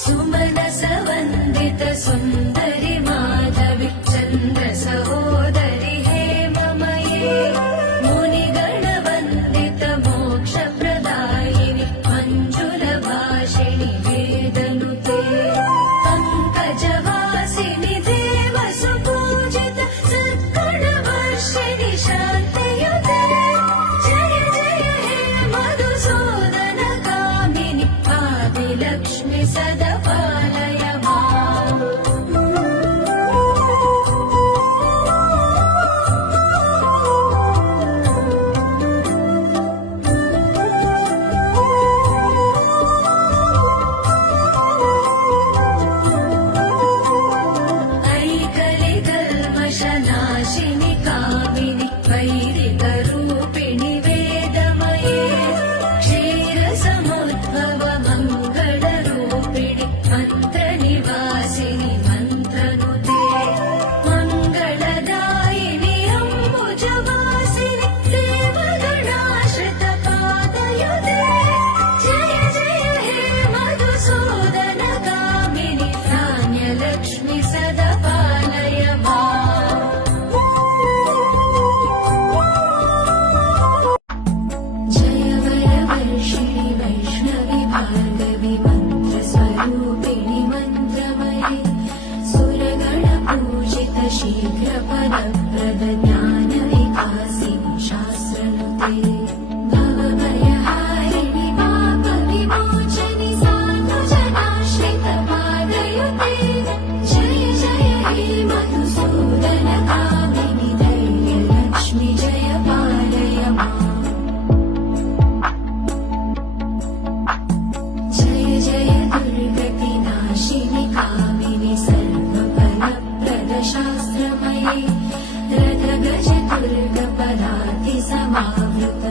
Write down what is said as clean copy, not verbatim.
सुमनस वन्दित सुन्दरि माधवि चन्द्र सहोदरि हेममये मुनिगण वन्दित मोक्षप्रदायिनि मञ्जुलभाषिणि वेदनुते पङ्कजवासिनि देवसुपूजित सद्गुणवर्षिणि शान्तियुते जय जय हे मधुसूदन कामिनि आदिलक्ष्मि सदा पालय माम् ऐकलिकल्मषनाशिनि कामिनि वैरिकरूपिणि वेदमये क्षीरसमुद्भव मङ्गलरूपिणि मन्त्रनिवासिनि मन्त्रनुते मङ्गलदायिनि अम्बुजवासिनि देवगणाश्रितपादयुते जय जय हे मधुसूदन कामिनि धान्यलक्ष्मि सदा पालय माम् जय वरवर्षिणि वैष्णवि भार्गवि मन्त्रस्वरूपिणि मन्त्रमयि सुरगणपूजित शीघ्रपदप्रद ज्ञानविकासिनि शास्त्रनुते भवभयहारिणि पापविमोचनि साधुजनाश्रितपादयुते जय जय हे मधुसूदन कामिनि धैर्यलक्ष्मि जय पालय माम् जय जय दुर्गतिनाशिनि कामिनि सर्वफलप्रद शास्त्रमये रथगज दुर्गपदाति समावृत